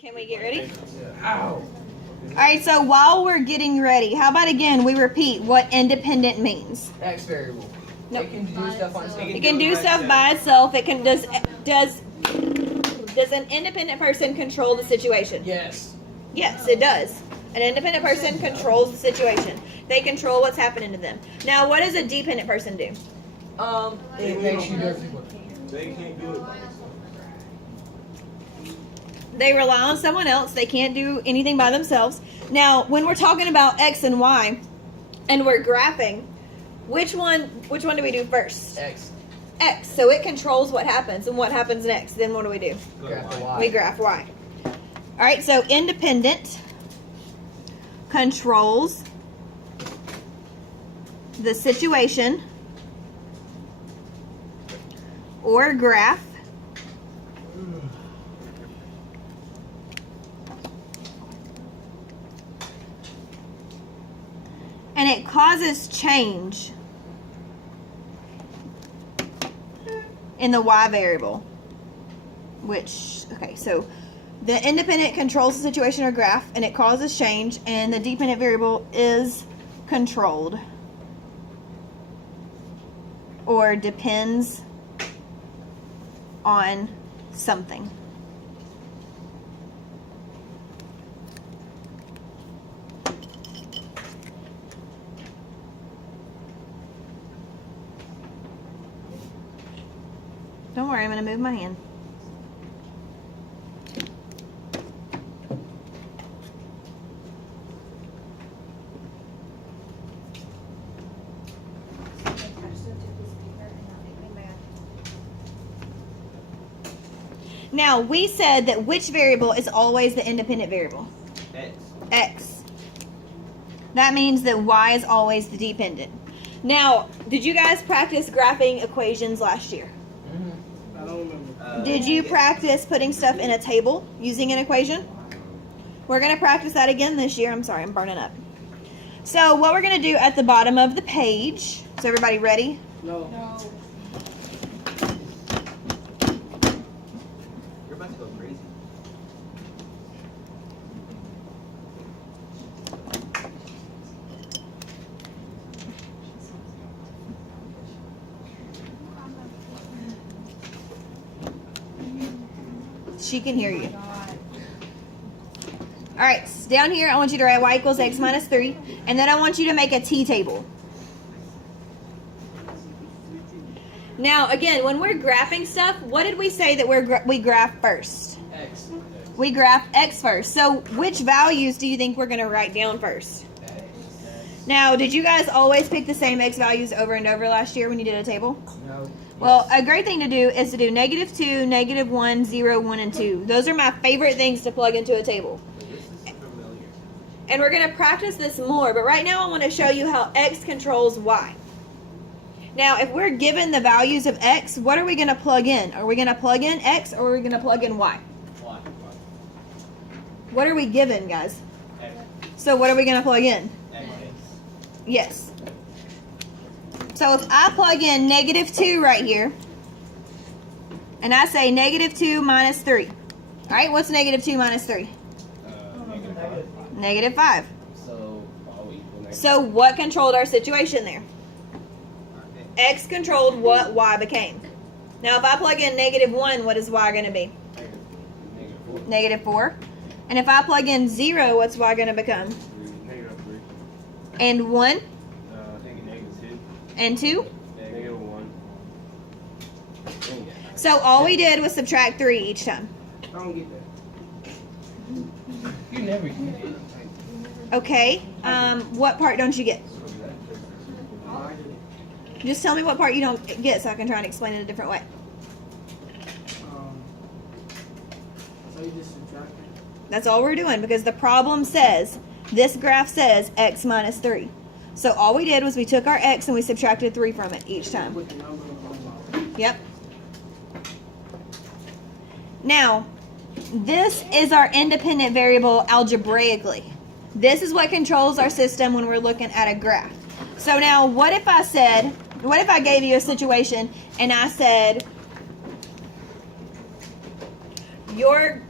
Can we get ready? Ow. Alright, so while we're getting ready, how about again we repeat what independent means? X variable. Nope. It can do stuff on its own. It can do stuff by itself. It can does an independent person control the situation? Yes. Yes, it does. An independent person controls the situation. They control what's happening to them. Now, what does a dependent person do? It makes you do everything. They can't do it. They rely on someone else. They can't do anything by themselves. Now, when we're talking about X and Y, and we're graphing, which one do we do first? X. X. So it controls what happens, and what happens next. Then what do we do? Graph the Y. We graph Y. All right. So independent controls the situation or graph and it causes change in the Y variable, which, okay, so the independent controls the situation or graph and it causes change, and the dependent variable is controlled or depends on something. Don't worry, I'm going to move my hand. Now, we said that which variable is always the independent variable? X. X. That means that Y is always the dependent. Now, did you guys practice graphing equations last year? I don't remember. Did you practice putting stuff in a table using an equation? We're going to practice that again this year. I'm sorry, I'm burning up. So what we're going to do at the bottom of the page, is everybody ready? No. You're about to go crazy. She can hear you. All right, so down here I want you to write y equals x minus 3, and then I want you to make a t-table. Now, again, when we're graphing stuff, what did we say that we graph first? X. We graph x first. So which values do you think we're going to write down first? X. Now, did you guys always pick the same x values over and over last year when you did a table? No. Well, a great thing to do is to do -2, -1, 0, 1, and 2. Those are my favorite things to plug into a table. This is familiar. And we're going to practice this more, but right now I want to show you how x controls y. Now, if we're given the values of x, what are we going to plug in? Are we going to plug in x or are we going to plug in y? Y. What are we given, guys? X. So what are we going to plug in? X. Yes. So if I plug in -2 right here, and I say -2 minus 3. All right, what's -2 minus 3? Negative 5. -5. So all equal negative. So what controlled our situation there? X controlled what y became. Now if I plug in -1, what is y going to be? Negative 4. -4. And if I plug in 0, what's y going to become? Negative 3. And 1 I think negative 2. and 2. Negative 1. So all we did was subtract 3 each time. I don't get that. You never get it. Okay. What part don't you get? Just tell me what part you don't get so I can try and explain it a different way. So you just subtract it? That's all we're doing because the problem says, this graph says x minus 3. So all we did was we took our x and we subtracted 3 from it each time. Put the number on Yep. Now, this is our independent variable algebraically. This is what controls our system when we're looking at a graph. So now, what if I gave you a situation and I said, your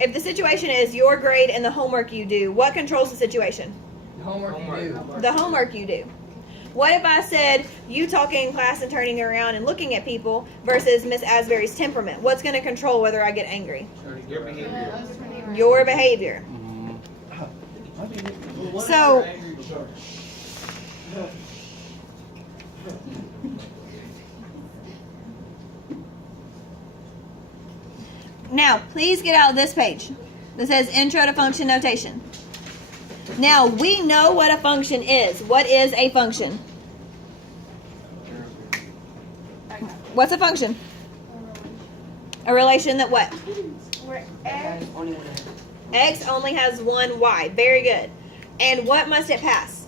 if the situation is your grade and the homework you do, what controls the situation? The homework you do. The homework you do. What if I said you talking in class and turning around and looking at people versus Miss Asbury's temperament? What's going to control whether I get angry? Your behavior. Your behavior. So, now, please get out this page that says Intro to Function Notation. Now, we know what a function is. What is a function? What's a function? A relation that what? Where X X only has one Y. Very good. And what must it pass?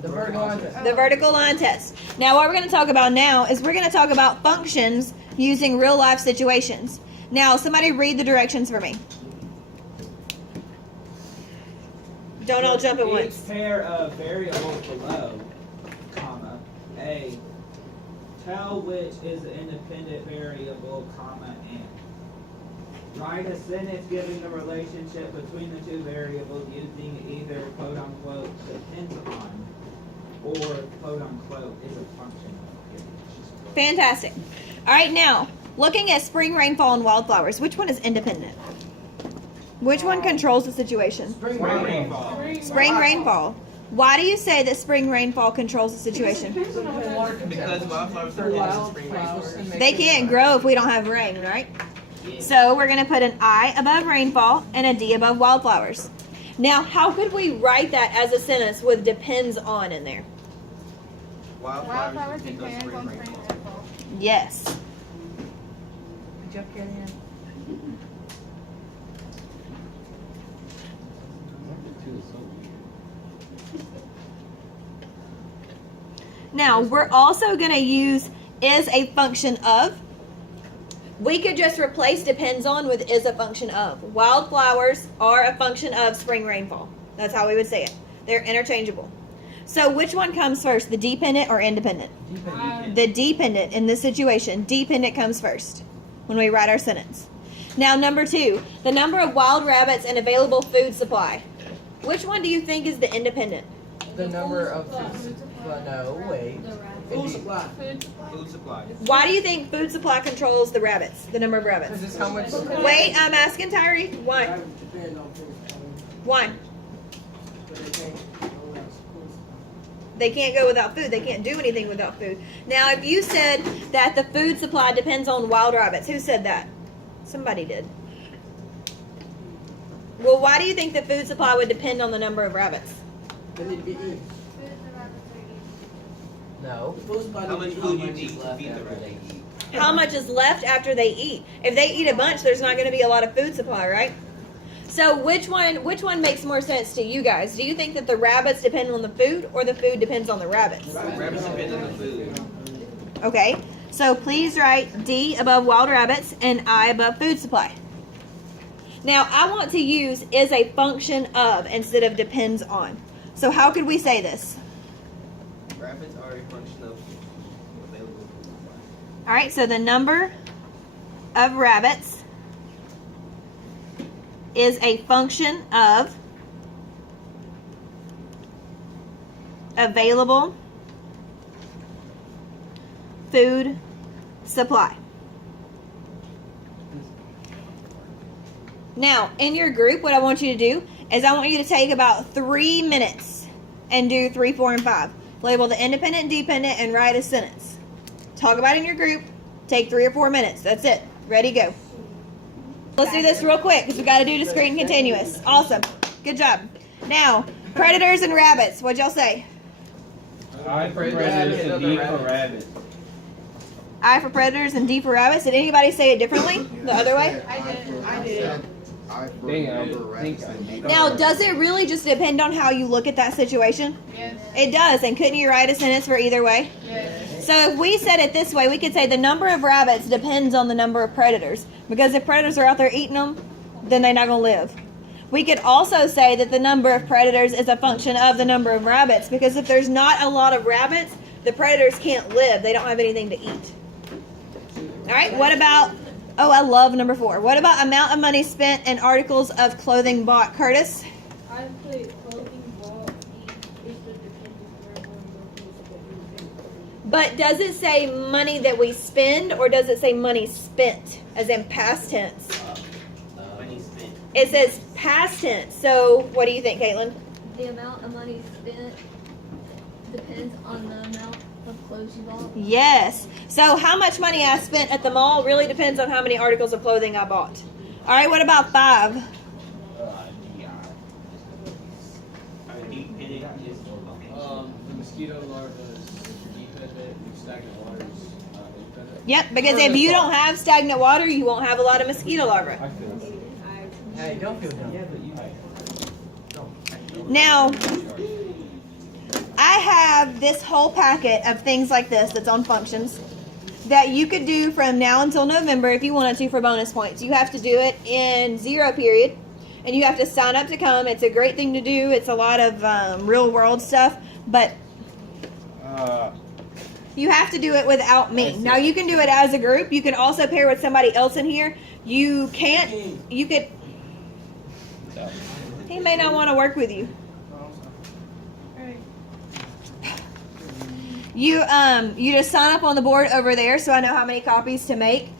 The vertical line test. The vertical line test. Now, what we're going to talk about now is we're going to talk about functions using real life situations. Now, somebody read the directions for me. Don't all jump at Each once. pair of variables below, comma, A, tell which is the independent variable, comma, and. Write a sentence giving the relationship between the two variables using either quote unquote depends upon or quote unquote is a function of. Fantastic. All right, now, looking at spring rainfall and wildflowers, which one is independent? Which one controls the situation? Spring Spring rainfall. rainfall. Spring rainfall. Why do you say that spring rainfall controls the situation? Because wildflowers are in spring rainfall. They can't grow if we don't have rain, right? So we're going to put an I above rainfall and a D above wildflowers. Now, how could we write that as a sentence with depends on in there? Wildflowers depend on depends on spring rainfall. rainfall. Yes. Good job, Kellyanne. Now, we're also going to use is a function of. We could just replace depends on with is a function of. Wildflowers are a function of spring rainfall. That's how we would say it. They're interchangeable. So which one comes first, the dependent or independent? The dependent in this situation. Dependent comes first when we write our sentence. Now, number 2, the number of wild rabbits and available food supply. Which one do you think is the independent? The number of no, wait. Food supply. Food supply. Why do you think food supply controls the rabbits, the number of rabbits? Because it's how much. Wait, I'm asking Tyree. Why? Rabbits depend on food supply, Why? but they can't go without food supply. They can't go without food. They can't do anything without food. Now, if you said that the food supply depends on wild rabbits, who said that? Somebody did. Well, why do you think the food supply would depend on the number of rabbits? They need to be eaten. No. Food supply How need much to be food eaten. you need to feed the rabbits? How much is left after they eat? If they eat a bunch, there's not going to be a lot of food supply, right? So which one makes more sense to you guys? Do you think that the rabbits depend on the food or the food depends on the rabbits? Rabbits depend on the food. Okay, so please write D above wild rabbits and I above food supply. Now, I want to use is a function of instead of depends on. So how could we say this? Rabbits are a function of available food supply. All right, so the number of rabbits is a function of available food supply. Now, in your group, what I want you to do is I want you to take about 3 minutes and do 3, 4, and 5. Label the independent and dependent and write a sentence. Talk about it in your group. Take 3 or 4 minutes. That's it. Ready, go. Let's do this real quick because we got to do discrete and continuous. Awesome. Good job. Now, predators and rabbits. What'd y'all say? I for predators and D for rabbits. I for predators and D for rabbits. Did anybody say it differently? The other way? I did. I for Dang, I number think rabbits and D. Now, does it really just depend on how you look at that situation? Yes. It does. And couldn't you write a sentence for either way? Yes. So if we said it this way, we could say the number of rabbits depends on the number of predators. Because if predators are out there eating them, then they're not going to live. We could also say that the number of predators is a function of the number of rabbits. Because if there's not a lot of rabbits, the predators can't live. They don't have anything to eat. All right, what about Oh, I love number 4. What about amount of money spent and articles of clothing bought? Curtis? I put clothing bought is the dependent variable. But does it say money that we spend, or does it say money spent, as in past tense? Money spent. It says past tense. So what do you think, Caitlin? The amount of money spent depends on the amount of clothes you bought. Yes. So how much money I spent at the mall really depends on how many articles of clothing I bought. All right, what about 5? The mosquito larvae dependent, stagnant waters independent. Yep, because if you don't have stagnant water, you won't have a lot of mosquito larvae. I feel Hey, don't feel dumb. Now, I have this whole packet of things like this that's on functions that you could do from now until November if you wanted to for bonus points. You have to do it in 0 period, and you have to sign up to come. It's a great thing to do. It's a lot of real world stuff, but you have to do it without me. Now, you can do it as a group. You can also pair with somebody else in here. You can't, you could, he may not want to work with you. You just sign up on the board over there so I know how many copies to make.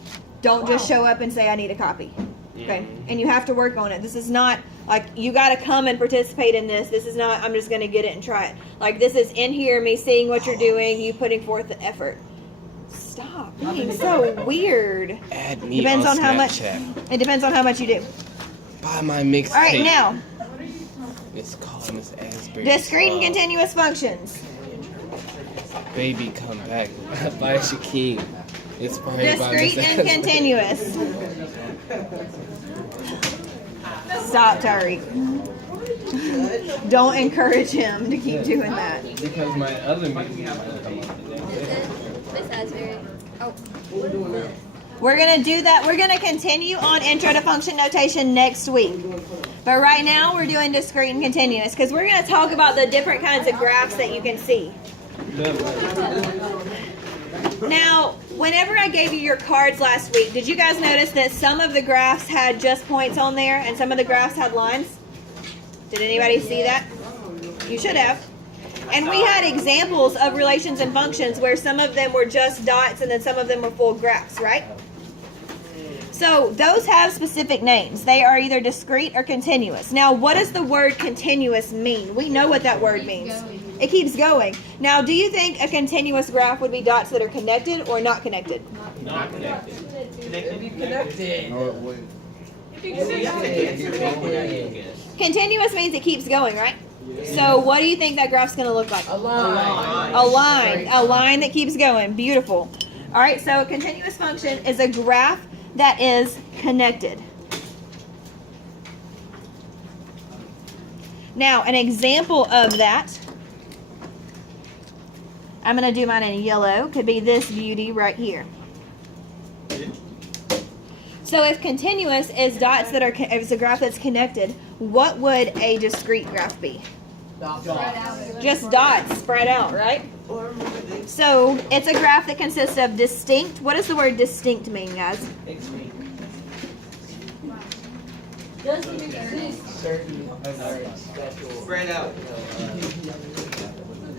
Don't just show up and say I need a copy. Okay? And you have to work on it. This is not like you got to come and participate in this. This is not I'm just going to get it and try it. Like this is in here, me seeing what you're doing, you putting forth the effort. Stop being so weird. Add me Depends on how much. Snapchat. It depends on how much you do. Buy my mixtape. All right, now It's called Miss Asbury. discrete and continuous functions. Baby Come Back by Shaquem. Inspired by Discrete Miss and Asbury. continuous. Stop, Tariq. Don't encourage him to keep doing that. Because my other meeting Miss Asbury. Oh. We're going to do that. We're going to continue on intro to function notation next week. But right now we're doing discrete and continuous because we're going to talk about the different kinds of graphs that you can see. Now, whenever I gave you your cards last week, did you guys notice that some of the graphs had just points on there and some of the graphs had lines? Did anybody see that? You should have. And we had examples of relations and functions where some of them were just dots and then some of them were full graphs, right? So those have specific names. They are either discrete or continuous. Now, what does the word continuous mean? We know what that word means. It keeps going. Now, do you think a continuous graph would be dots that are connected or not connected? Not connected. If you connected. Continuous means it keeps going, right? So what do you think that graph's going to look like? A line. A line. A line that keeps going. Beautiful. All right, so a continuous function is a graph that is connected. Now, an example of that, I'm going to do mine in yellow, could be this beauty right here. So if continuous is dots that are, if it's a graph that's connected, what would a discrete graph be? Just dots spread out, right? So it's a graph that consists of distinct. What does the word distinct mean, guys? Doesn't exist. Certain special. Spread out.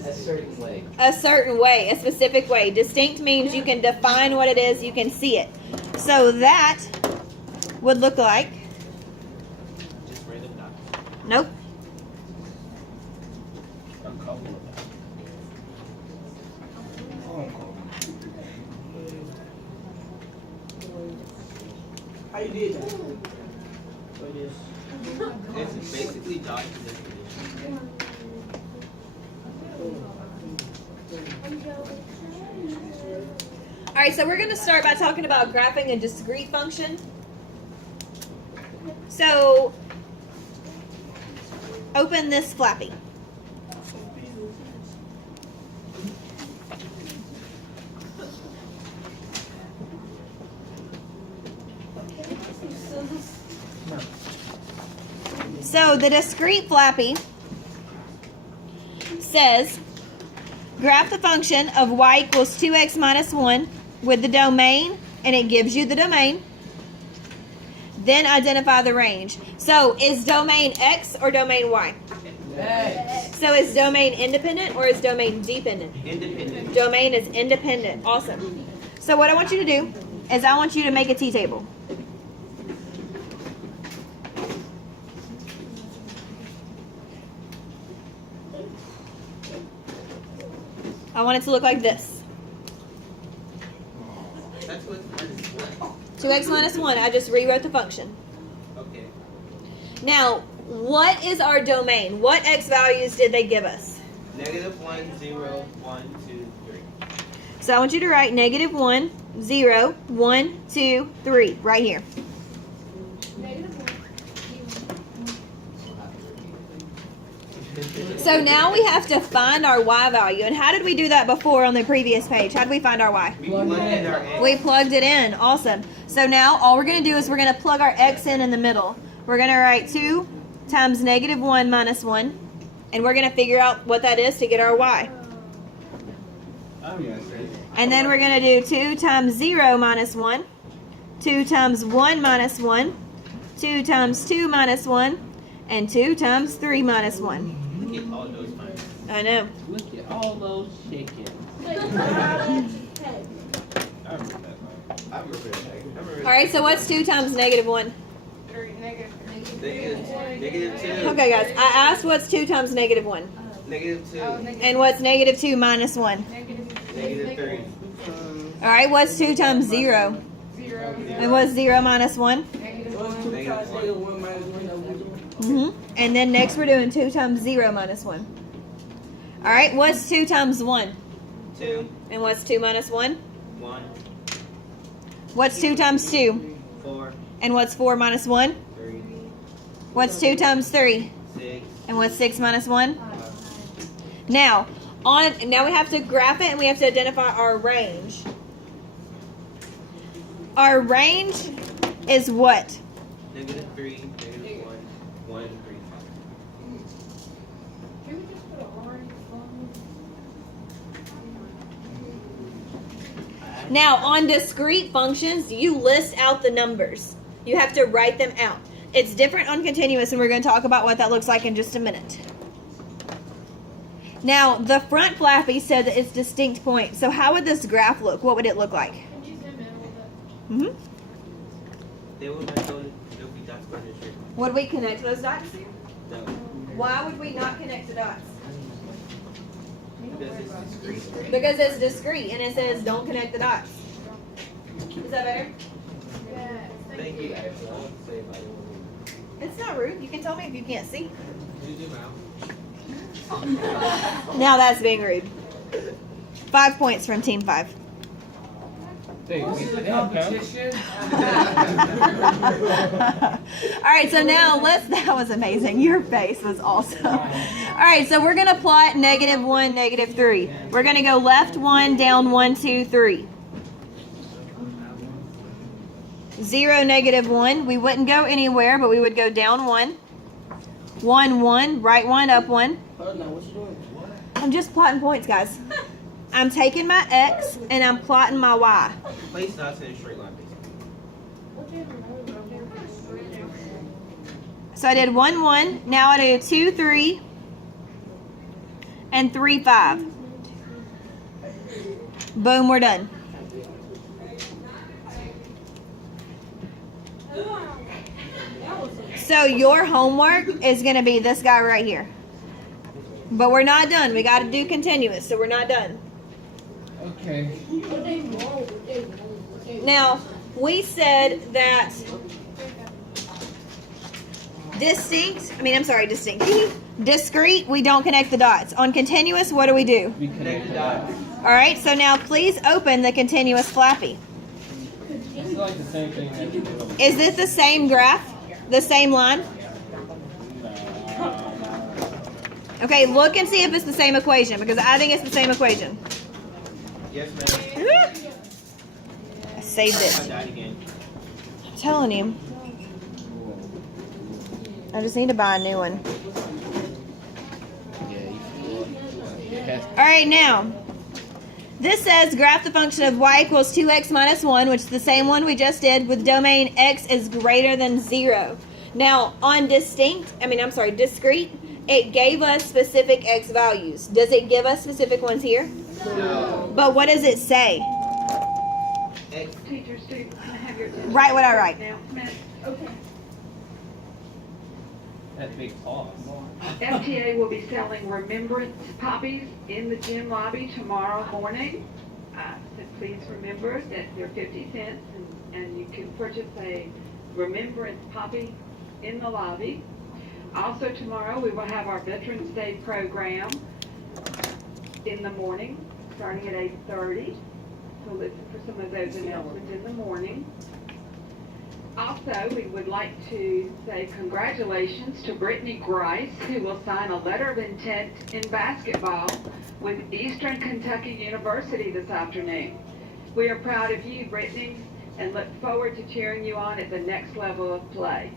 A certain way. A certain way, a specific way. Distinct means you can define what it is, you can see it. So that would look like. Just random dots. Nope. How you did that? It's basically dot position. All right, so we're going to start by talking about graphing a discrete function. So open this flappy. So the discrete flappy says graph the function of y equals 2x minus 1 with the domain, and it gives you the domain, Then identify the range. So is domain X or domain Y? So is domain independent or is domain dependent? Independent. Domain is independent. Awesome. So what I want you to do is I want you to make a T-table. I want it to look like this. That's what. 2x minus 1. I just rewrote the function. Okay. Now, what is our domain? What x values did they give us? Negative 1, 0, 1, 2, 3. So I want you to write negative 1, 0, 1, 2, 3 right here. So now we have to find our y value. And how did we do that before on the previous page? How did we find our y? We plugged in our X. We plugged it in. Awesome. So now all we're going to do is we're going to plug our x in the middle. We're going to write 2 times negative 1 minus 1. And we're going to figure out what that is to get our y. And then we're going to do 2 times 0 minus 1. 2 times 1 minus 1. 2 times 2 minus 1. And 2 times 3 minus 1. Look at all those minus. I know. Look at all those chickens. I remember that. Alright, so what's 2 times negative 1? Negative 2. Okay, guys. I asked what's 2 times negative 1. Negative 2. And what's negative 2 minus 1? Negative 3. Alright, what's 2 times 0? And what's 0 minus 1? And then next we're doing 2 times 0 minus 1. Alright, what's 2 times 1? 2. And what's 2 minus 1? 1. What's 2 times 2? 4. And what's 4 minus 1? 3. What's 2 times 3? 6. And what's 6 minus 1? Now we have to graph it and we have to identify our range. Our range is what? Negative 3. Negative 1. 1, 3. Can we just put an R in the phone? Now, on discrete functions, you list out the numbers. You have to write them out. It's different on continuous, and we're going to talk about what that looks like in just a minute. Now, the front flappy said that it's distinct points. So how would this graph look? What would it look like? Can you zoom in a little bit? They will not go to the dots going to straight line. Would we connect those dots? No. Why would we not connect the dots? Because it's discrete. Because it's discrete, and it says don't connect the dots. Is that better? Yeah. Thank you. It's not rude. You can tell me if you can't see. Now that's being rude. 5 points from Team 5. All right, so now that was amazing. Your face was awesome. All right, so we're going to plot negative 1, negative 3. We're going to go left 1, down 1, 2, 3. 0, negative 1. We wouldn't go anywhere, but we would go down 1. 1, 1, right 1, up 1. I'm just plotting points, guys. I'm taking my X and I'm plotting my Y. Place dots in a straight line, basically. So I did 1, 1. Now I do 2, 3. And 3, 5. Boom, we're done. So your homework is going to be this guy right here. But we're not done. We got to do continuous, so we're not done. Okay. Now, we said that discrete, we don't connect the dots. On continuous, what do? We Connect the dots. All right, so now please open the continuous flappy. It's like the same thing that you do. Is this the same graph? The same line? Okay, look and see if it's the same equation, because I think it's the same equation. Yes, ma'am. I saved I it. died again. I'm telling you. I just need to buy a new one. Yeah, you All right, now, This says graph the function of y equals 2x minus 1, which is the same one we just did, with domain x is greater than 0. Now, on discrete, it gave us specific x values. Does it give us specific ones here? No. But what does it say? X. Teachers, can I have your attention? Write what I write. Announcement. Okay. That big pause. FTA will be selling remembrance poppies in the gym lobby tomorrow morning. So please remember that they're 50 cents and you can purchase a remembrance poppy in the lobby. Also tomorrow we will have our Veterans Day program in the morning, starting at 8:30. So listen for some of those announcements in the morning. Also, we would like to say congratulations to Brittany Grice, who will sign a letter of intent in basketball with Eastern Kentucky University this afternoon. We are proud of you, Brittany, and look forward to cheering you on at the next level of play.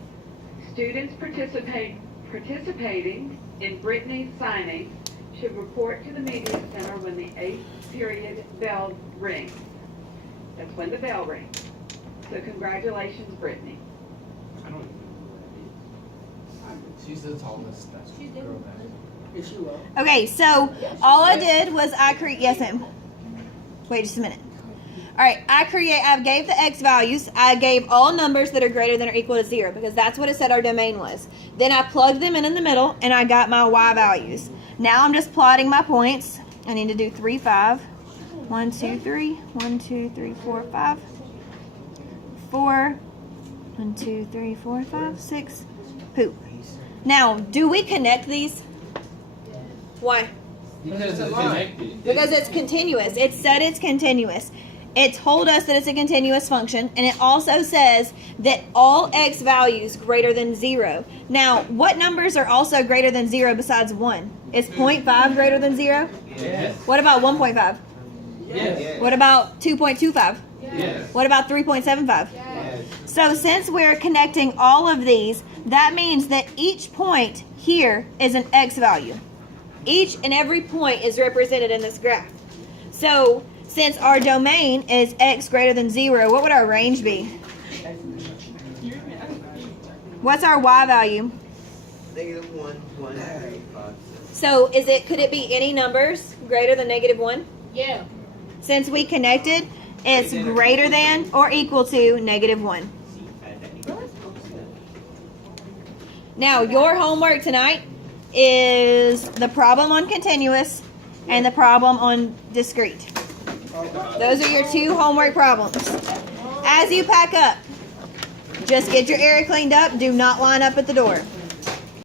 Students participating in Brittany's signing should report to the media center when the 8th period bell rings. That's when the bell rings. So congratulations, Brittany. I don't even know who that is. She's the tallest girl there. Is she well? Okay, so all I did was yes, ma'am. Wait just a minute. All right, I gave the x values. I gave all numbers that are greater than or equal to 0 because that's what it said our domain was. Then I plugged them in the middle and I got my y values. Now I'm just plotting my points. I need to do 3, 5. 1, 2, 3. 1, 2, 3, 4, 5. 4. 1, 2, 3, 4, 5, 6. Poop. Now, do we connect these? Why? Because it's connected. Because it's continuous. It said it's continuous. It told us that it's a continuous function, and it also says that all x values greater than 0. Now, what numbers are also greater than 0 besides 1? Is 0.5 greater than 0? Yes. What about 1.5? Yes. What about 2.25? Yes. What about 3.75? Yes. So since we're connecting all of these, that means that each point here is an x value. Each and every point is represented in this graph. So since our domain is x greater than 0, what would our range be? What's our y value? -1, 1, 3, 5, 6. So could it be any numbers greater than -1? Yeah. Since we connected, it's greater than or equal to -1. Now, your homework tonight is the problem on continuous and the problem on discrete. Those are your 2 homework problems. As you pack up, just get your area cleaned up. Do not line up at the door.